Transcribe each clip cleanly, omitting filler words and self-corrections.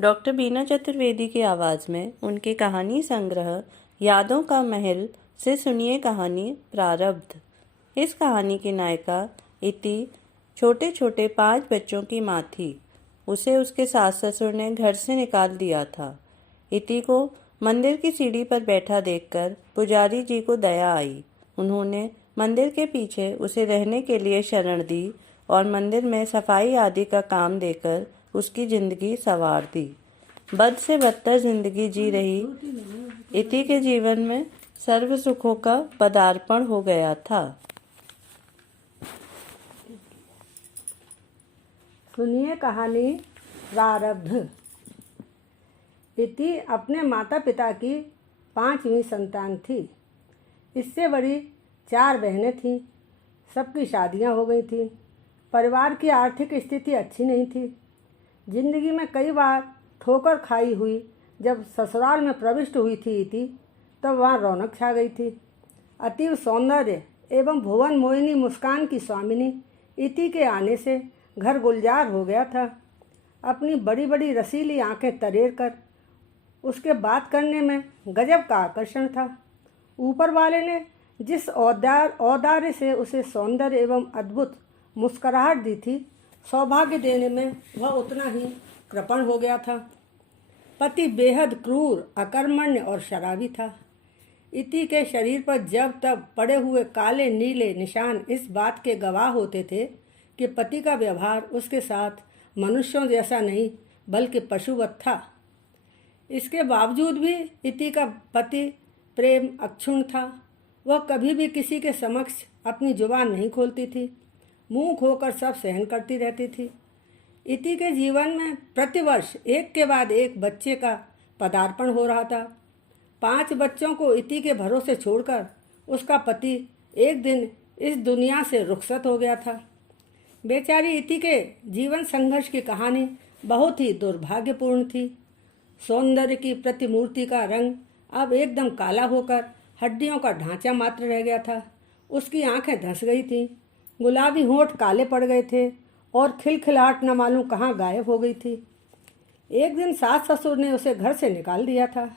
Doctor बीना चतुर्वेदी की आवाज़ में उनके कहानी संग्रह यादों का महल से सुनिए कहानी प्रारब्ध। इस कहानी की नायिका इति छोटे छोटे 5 बच्चों की माँ थी। उसे उसके सास ससुर ने घर से निकाल दिया था। इति को मंदिर की सीढ़ी पर बैठा देखकर पुजारी जी को दया आई। उन्होंने मंदिर के पीछे उसे रहने के लिए शरण दी और मंदिर में सफाई आदि का काम देकर उसकी जिंदगी संवार दी। बद से बदतर जिंदगी जी रही इति के जीवन में सर्व सुखों का पदार्पण हो गया था। सुनिए कहानी प्रारब्ध। इति अपने माता पिता की 5वीं संतान थी। इससे बड़ी 4 बहनें थीं। सबकी शादियां हो गई थीं। परिवार की आर्थिक स्थिति अच्छी नहीं थी। जिंदगी में कई बार ठोकर खाई हुई जब ससुराल में प्रविष्ट हुई थी इति, तब वहाँ रौनक छा गई थी। अतीव सौंदर्य एवं भुवन मोहिनी मुस्कान की स्वामिनी इति के आने से घर गुलजार हो गया था। अपनी बड़ी बड़ी रसीली आंखें तरेर कर उसके बात करने में गजब का आकर्षण था। ऊपर वाले ने जिस औदार्य से उसे सौंदर्य एवं अद्भुत मुस्कुराहट दी थी, सौभाग्य देने में वह उतना ही कृपण हो गया था। पति बेहद क्रूर, अकर्मण्य और शराबी था। इति के शरीर पर जब तब पड़े हुए काले नीले निशान इस बात के गवाह होते थे कि पति का व्यवहार उसके साथ मनुष्यों जैसा नहीं बल्कि पशुवत था। इसके बावजूद भी इति का पति प्रेम अक्षुण्ण था। वह कभी भी किसी के समक्ष अपनी जुबान नहीं खोलती थी। मुंह खोकर सब सहन करती रहती थी। इति के जीवन में प्रतिवर्ष एक के बाद एक बच्चे का पदार्पण हो रहा था। 5 बच्चों को इति के भरोसे छोड़कर उसका पति एक दिन इस दुनिया से रुखसत हो गया था। बेचारी इति के जीवन संघर्ष की कहानी बहुत ही दुर्भाग्यपूर्ण थी। सौंदर्य की प्रतिमूर्ति का रंग अब एकदम काला होकर हड्डियों का ढांचा मात्र रह गया था। उसकी आंखें धंस गई थीं। गुलाबी होंठ काले पड़ गए थे और खिलखिलाहट न मालूम कहाँ गायब हो गई थी। एक दिन सास ससुर ने उसे घर से निकाल दिया था।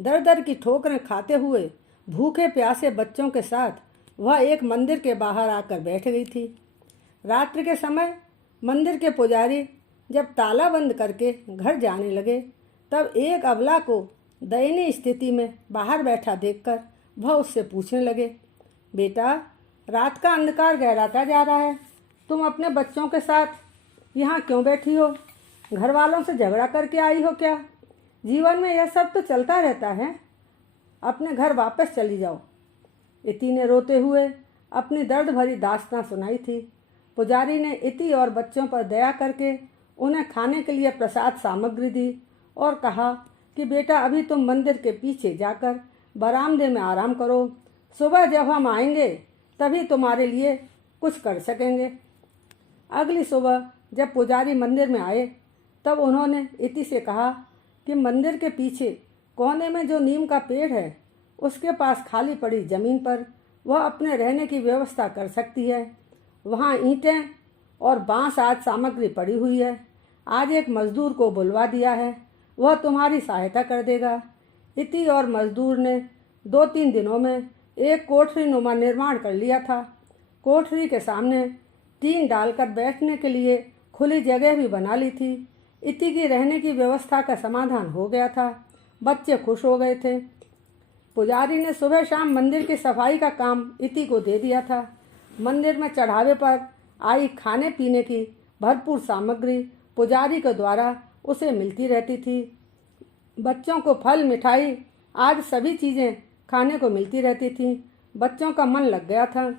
दर दर की ठोकरें खाते हुए भूखे प्यासे बच्चों के साथ वह एक मंदिर के बाहर आकर बैठ गई थी। रात्रि के समय मंदिर के पुजारी जब ताला बंद करके घर जाने लगे, तब एक अबला को दयनीय स्थिति में बाहर बैठा देखकर वह उससे पूछने लगे, बेटा, रात का अंधकार गहराता जा रहा है, तुम अपने बच्चों के साथ यहाँ क्यों बैठी हो? घर वालों से झगड़ा करके आई हो क्या? जीवन में यह सब तो चलता रहता है। अपने घर वापस चली जाओ। इति ने रोते हुए अपनी दर्द भरी दास्तां सुनाई थी। पुजारी ने इति और बच्चों पर दया करके उन्हें खाने के लिए प्रसाद सामग्री दी और कहा कि बेटा, अभी तुम मंदिर के पीछे जाकर बरामदे में आराम करो। सुबह जब हम आएंगे तभी तुम्हारे लिए कुछ कर सकेंगे। अगली सुबह जब पुजारी मंदिर में आए, तब उन्होंने इति से कहा कि मंदिर के पीछे कोने में जो नीम का पेड़ है, उसके पास खाली पड़ी जमीन पर वह अपने रहने की व्यवस्था कर सकती है। वहाँ ईंटें और बांस आदि सामग्री पड़ी हुई है। आज एक मजदूर को बुलवा दिया है, वह तुम्हारी सहायता कर देगा। इति और मजदूर ने 2-3 दिनों में एक कोठरी नुमा निर्माण कर लिया था। कोठरी के सामने टीन डालकर बैठने के लिए खुली जगह भी बना ली थी। इति की रहने की व्यवस्था का समाधान हो गया था। बच्चे खुश हो गए थे। पुजारी ने सुबह शाम मंदिर की सफाई का काम इति को दे दिया था। मंदिर में चढ़ावे पर आई खाने पीने की भरपूर सामग्री पुजारी के द्वारा उसे मिलती रहती थी। बच्चों को फल, मिठाई आदि सभी चीज़ें खाने को मिलती रहती थी। बच्चों का मन लग गया था।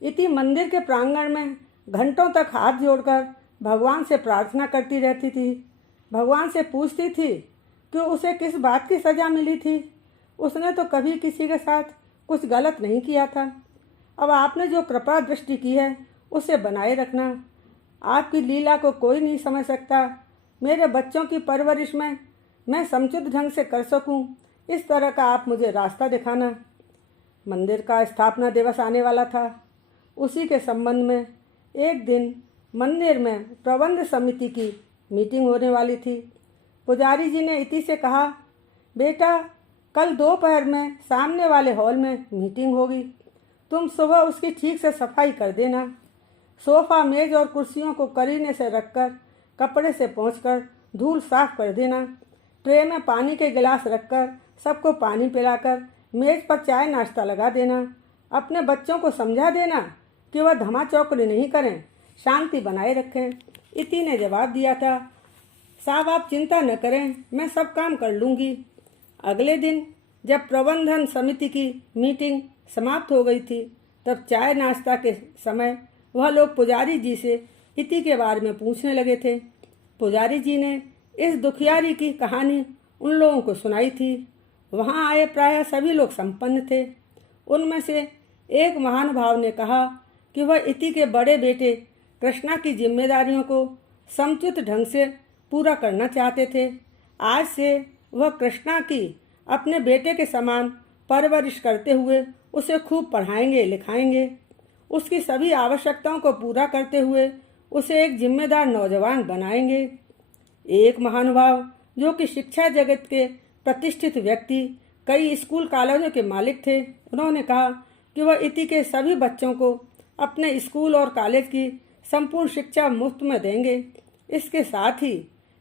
इति मंदिर के प्रांगण में घंटों तक हाथ जोड़कर भगवान से प्रार्थना करती रहती थी। भगवान से पूछती थी कि उसे किस बात की सज़ा मिली थी। उसने तो कभी किसी के साथ कुछ गलत नहीं किया था। अब आपने जो कृपा दृष्टि की है उसे बनाए रखना। आपकी लीला को कोई नहीं समझ सकता। मेरे बच्चों की परवरिश में मैं समुचित ढंग से कर सकूं, इस तरह का आप मुझे रास्ता दिखाना। मंदिर का स्थापना दिवस आने वाला था। उसी के संबंध में एक दिन मंदिर में प्रबंध समिति की मीटिंग होने वाली थी। पुजारी जी ने इति से कहा, बेटा कल दोपहर में सामने वाले हॉल में मीटिंग होगी, तुम सुबह उसकी ठीक से सफाई कर देना। सोफा, मेज और कुर्सियों को करीने से रखकर कपड़े से पोंछकर धूल साफ कर देना। ट्रे में पानी के गिलास रखकर सबको पानी पिलाकर मेज पर चाय नाश्ता लगा देना। अपने बच्चों को समझा देना कि वह धमा चौकड़ी नहीं करें, शांति बनाए रखें। इति ने जवाब दिया था, साहब आप चिंता न करें, मैं सब काम कर लूँगी। अगले दिन जब प्रबंधन समिति की मीटिंग समाप्त हो गई थी, तब चाय नाश्ता के समय वह लोग पुजारी जी से इति के बारे में पूछने लगे थे। पुजारी जी ने इस दुखियारी की कहानी उन लोगों को सुनाई थी। वहाँ आए प्रायः सभी लोग संपन्न थे। उनमें से एक महानुभाव ने कहा कि वह इति के बड़े बेटे कृष्णा की जिम्मेदारियों को समुचित ढंग से पूरा करना चाहते थे। आज से वह कृष्णा की अपने बेटे के समान परवरिश करते हुए उसे खूब पढ़ाएंगे लिखाएंगे। उसकी सभी आवश्यकताओं को पूरा करते हुए उसे एक जिम्मेदार नौजवान बनाएंगे। एक महानुभाव जो कि शिक्षा जगत के प्रतिष्ठित व्यक्ति, कई स्कूल कॉलेजों के मालिक थे, उन्होंने कहा कि वह इति के सभी बच्चों को अपने स्कूल और कॉलेज की संपूर्ण शिक्षा मुफ्त में देंगे। इसके साथ ही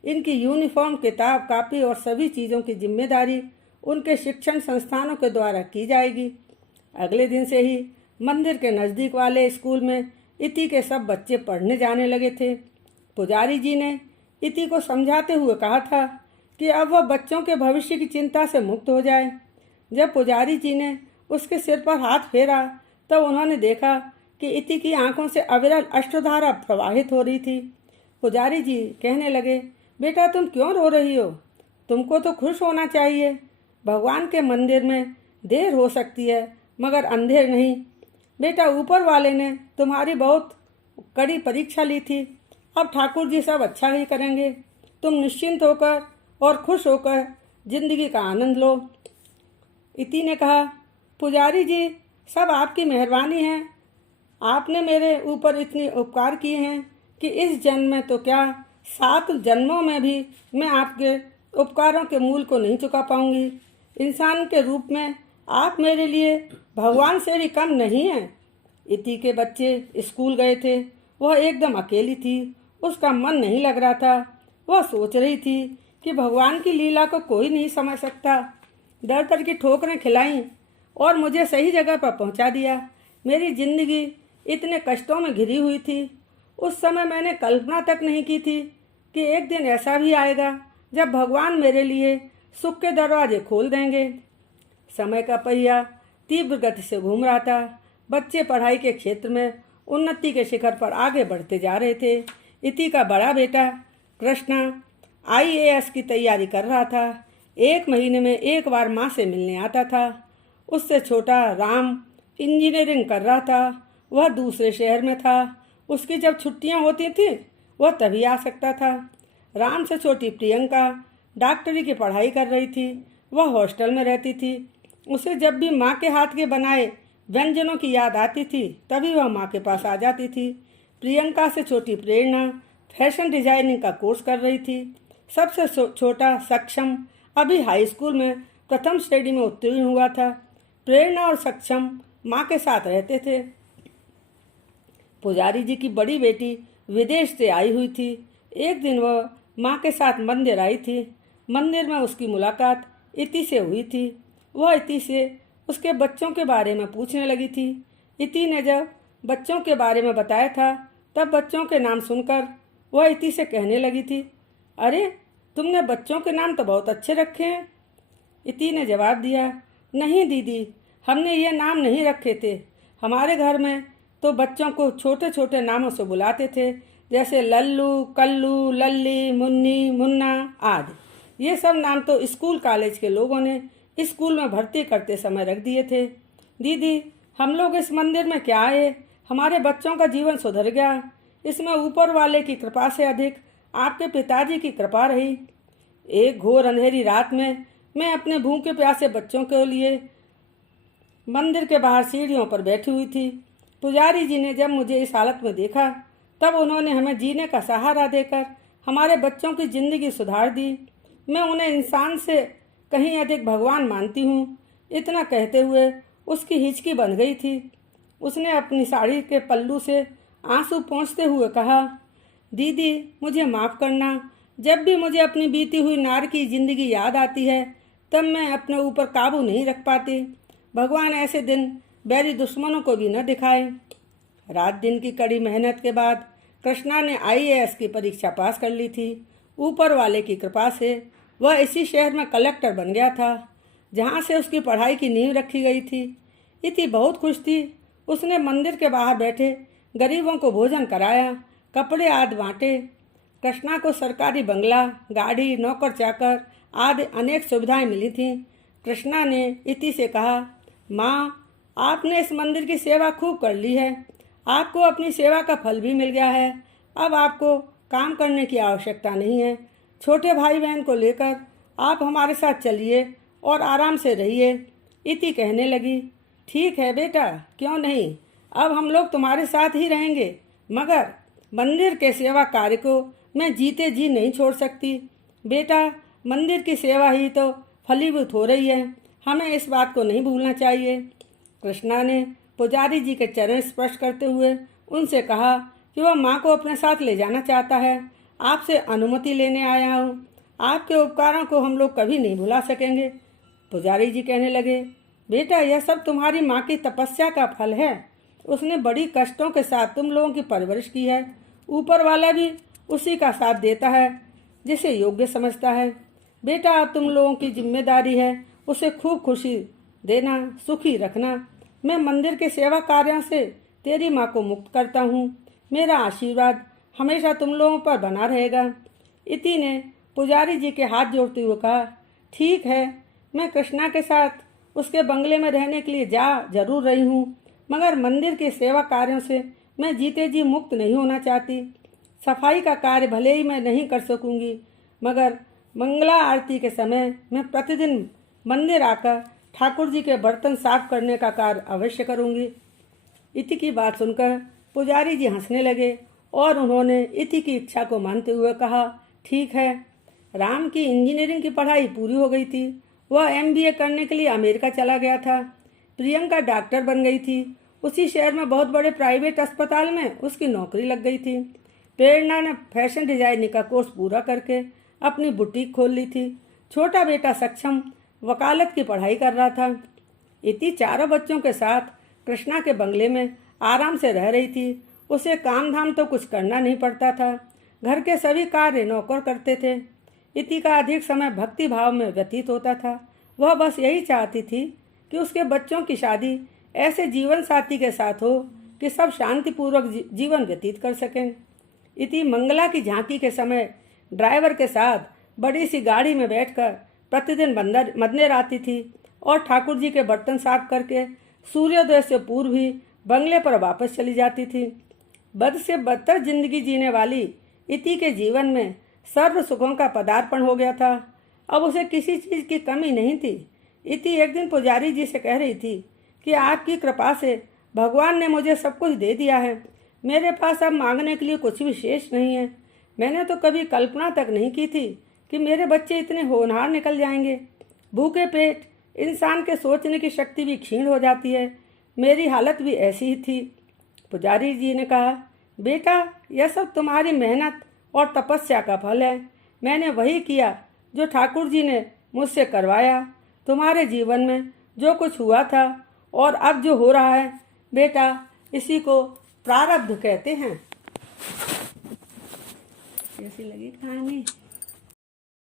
इनकी यूनिफॉर्म, किताब, कापी और सभी चीज़ों की जिम्मेदारी उनके शिक्षण संस्थानों के द्वारा की जाएगी। अगले दिन से ही मंदिर के नज़दीक वाले स्कूल में इति के सब बच्चे पढ़ने जाने लगे थे। पुजारी जी ने इति को समझाते हुए कहा था कि अब वह बच्चों के भविष्य की चिंता से मुक्त हो जाए। जब पुजारी जी ने उसके सिर पर हाथ फेरा तब उन्होंने देखा कि इति की आंखों से अविरल अश्रुधारा प्रवाहित हो रही थी। पुजारी जी कहने लगे, बेटा तुम क्यों रो रही हो? तुमको तो खुश होना चाहिए। भगवान के मंदिर में देर हो सकती है मगर अंधेर नहीं। बेटा ऊपर वाले ने तुम्हारी बहुत कड़ी परीक्षा ली थी, अब ठाकुर जी सब अच्छा ही करेंगे। तुम निश्चिंत होकर और खुश होकर जिंदगी का आनंद लो। इति ने कहा, पुजारी जी सब आपकी मेहरबानी है। आपने मेरे ऊपर इतने उपकार किए हैं कि इस जन्म में तो क्या 7 जन्मों में भी मैं आपके उपकारों के मूल को नहीं चुका पाऊंगी। इंसान के रूप में आप मेरे लिए भगवान से भी कम नहीं हैं। इति के बच्चे स्कूल गए थे। वह एकदम अकेली थी, उसका मन नहीं लग रहा था। वह सोच रही थी कि भगवान की लीला को कोई नहीं समझ सकता। दर दर की ठोकरें खिलाईं और मुझे सही जगह पर पहुंचा दिया। मेरी जिंदगी इतने कष्टों में घिरी हुई थी। उस समय मैंने कल्पना तक नहीं की थी कि एक दिन ऐसा भी आएगा जब भगवान मेरे लिए सुख के दरवाजे खोल देंगे। समय का पहिया तीव्र गति से घूम रहा था। बच्चे पढ़ाई के क्षेत्र में उन्नति के शिखर पर आगे बढ़ते जा रहे थे। इति का बड़ा बेटा कृष्णा IAS की तैयारी कर रहा था। 1 महीने में एक बार माँ से मिलने आता था। उससे छोटा राम इंजीनियरिंग कर रहा था। वह दूसरे शहर में था। उसकी जब छुट्टियां होती थी वह तभी आ सकता था। राम से छोटी प्रियंका डॉक्टरी की पढ़ाई कर रही थी। वह हॉस्टल में रहती थी। उसे जब भी माँ के हाथ के बनाए व्यंजनों की याद आती थी तभी वह माँ के पास आ जाती थी। प्रियंका से छोटी प्रेरणा फैशन डिजाइनिंग का कोर्स कर रही थी। सबसे छोटा सक्षम अभी हाई स्कूल में प्रथम श्रेणी में उत्तीर्ण हुआ था। प्रेरणा और सक्षम माँ के साथ रहते थे। पुजारी जी की बड़ी बेटी विदेश से आई हुई थी। एक दिन वह माँ के साथ मंदिर आई थी। मंदिर में उसकी मुलाकात इति से हुई थी। वह इति से उसके बच्चों के बारे में पूछने लगी थी। इति ने जब बच्चों के बारे में बताया था तब बच्चों के नाम सुनकर वह इति से कहने लगी थी, अरे तुमने बच्चों के नाम तो बहुत अच्छे रखे हैं। इति ने जवाब दिया, नहीं दीदी, हमने ये नाम नहीं रखे थे। हमारे घर में तो बच्चों को छोटे छोटे नामों से बुलाते थे, जैसे लल्लू, कल्लू, लल्ली, मुन्नी, मुन्ना आदि। ये सब नाम तो स्कूल कॉलेज के लोगों ने स्कूल में भर्ती करते समय रख दिए थे। दीदी, हम लोग इस मंदिर में क्या आए, हमारे बच्चों का जीवन सुधर गया। इसमें ऊपर वाले की कृपा से अधिक आपके पिताजी की कृपा रही। एक घोर अंधेरी रात में मैं अपने भूखे प्यासे बच्चों के लिए मंदिर के बाहर सीढ़ियों पर बैठी हुई थी। पुजारी जी ने जब मुझे इस हालत में देखा तब उन्होंने हमें जीने का सहारा देकर हमारे बच्चों की जिंदगी सुधार दी। मैं उन्हें इंसान से कहीं अधिक भगवान मानती हूँ। इतना कहते हुए उसकी हिचकी बन गई थी। उसने अपनी साड़ी के पल्लू से आंसू पोंछते हुए कहा, दीदी मुझे माफ़ करना। जब भी मुझे अपनी बीती हुई नार की जिंदगी याद आती है तब मैं अपने ऊपर काबू नहीं रख पाती। भगवान ऐसे दिन बैरी दुश्मनों को भी न दिखाए। रात दिन की कड़ी मेहनत के बाद कृष्णा ने IAS की परीक्षा पास कर ली थी। ऊपर वाले की कृपा से वह इसी शहर में कलेक्टर बन गया था जहाँ से उसकी पढ़ाई की नींव रखी गई थी। इति बहुत खुश थी। उसने मंदिर के बाहर बैठे गरीबों को भोजन कराया, कपड़े आदि बांटे। कृष्णा को सरकारी बंगला, गाड़ी, नौकर चाकर आदि अनेक सुविधाएं मिली थीं। कृष्णा ने इति से कहा, माँ आपने इस मंदिर की सेवा खूब कर ली है। आपको अपनी सेवा का फल भी मिल गया है। अब आपको काम करने की आवश्यकता नहीं है। छोटे भाई बहन को लेकर आप हमारे साथ चलिए और आराम से रहिए। इति कहने लगी, ठीक है बेटा, क्यों नहीं, अब हम लोग तुम्हारे साथ ही रहेंगे, मगर मंदिर के सेवा कार्य को मैं जीते जी नहीं छोड़ सकती। बेटा मंदिर की सेवा ही तो फलीभूत हो रही है, हमें इस बात को नहीं भूलना चाहिए। कृष्णा ने पुजारी जी के चरण स्पर्श करते हुए उनसे कहा कि वह माँ को अपने साथ ले जाना चाहता है। आपसे अनुमति लेने आया हूँ। आपके उपकारों को हम लोग कभी नहीं भुला सकेंगे। पुजारी जी कहने लगे, बेटा यह सब तुम्हारी माँ की तपस्या का फल है। उसने बड़ी कष्टों के साथ तुम लोगों की परवरिश की है। ऊपर वाला भी उसी का साथ देता है जिसे योग्य समझता है। बेटा अब तुम लोगों की जिम्मेदारी है उसे खूब खुशी देना, सुखी रखना। मैं मंदिर के सेवा कार्यों से तेरी माँ को मुक्त करता हूँ। मेरा आशीर्वाद हमेशा तुम लोगों पर बना रहेगा। इति ने पुजारी जी के हाथ जोड़ते हुए कहा, ठीक है, मैं कृष्णा के साथ उसके बंगले में रहने के लिए जरूर रही हूँ, मगर मंदिर के सेवा कार्यों से मैं जीते जी मुक्त नहीं होना चाहती। सफाई का कार्य भले ही मैं नहीं कर सकूंगी, मगर मंगला आरती के समय मैं प्रतिदिन मंदिर आकर ठाकुर जी के बर्तन साफ करने का कार्य अवश्य करूंगी। इति की बात सुनकर पुजारी जी हंसने लगे और उन्होंने इति की इच्छा को मानते हुए कहा, ठीक है। राम की इंजीनियरिंग की पढ़ाई पूरी हो गई थी। वह MBA करने के लिए अमेरिका चला गया था। प्रियंका डॉक्टर बन गई थी। उसी शहर में बहुत बड़े प्राइवेट अस्पताल में उसकी नौकरी लग गई थी। प्रेरणा ने फैशन डिजाइनिंग का कोर्स पूरा करके अपनी बुटीक खोल ली थी। छोटा बेटा सक्षम वकालत की पढ़ाई कर रहा था। इति चारों बच्चों के साथ कृष्णा के बंगले में आराम से रह रही थी। उसे काम धाम तो कुछ करना नहीं पड़ता था। घर के सभी कार्य नौकर करते थे। इति का अधिक समय भक्ति भाव में व्यतीत होता था। वह बस यही चाहती थी कि उसके बच्चों की शादी ऐसे जीवन साथी के साथ हो कि सब शांतिपूर्वक जीवन व्यतीत कर सकें। इति मंगला की झांकी के समय ड्राइवर के साथ बड़ी सी गाड़ी में बैठकर प्रतिदिन मंदिर आती थी और ठाकुर जी के बर्तन साफ करके सूर्योदय से पूर्व ही बंगले पर वापस चली जाती थी। बद से बदतर जिंदगी जीने वाली इति के जीवन में सर्व सुखों का पदार्पण हो गया था। अब उसे किसी चीज़ की कमी नहीं थी। इति एक दिन पुजारी जी से कह रही थी कि आपकी कृपा से भगवान ने मुझे सब कुछ दे दिया है। मेरे पास अब मांगने के लिए कुछ भी शेष नहीं है। मैंने तो कभी कल्पना तक नहीं की थी कि मेरे बच्चे इतने होनहार निकल जाएंगे। भूखे पेट इंसान के सोचने की शक्ति भी क्षीण हो जाती है। मेरी हालत भी ऐसी ही थी। पुजारी जी ने कहा, बेटा यह सब तुम्हारी मेहनत और तपस्या का फल है। मैंने वही किया जो ठाकुर जी ने मुझसे करवाया। तुम्हारे जीवन में जो कुछ हुआ था और अब जो हो रहा है बेटा, इसी को प्रारब्ध कहते हैं। कैसी लगी कहानी?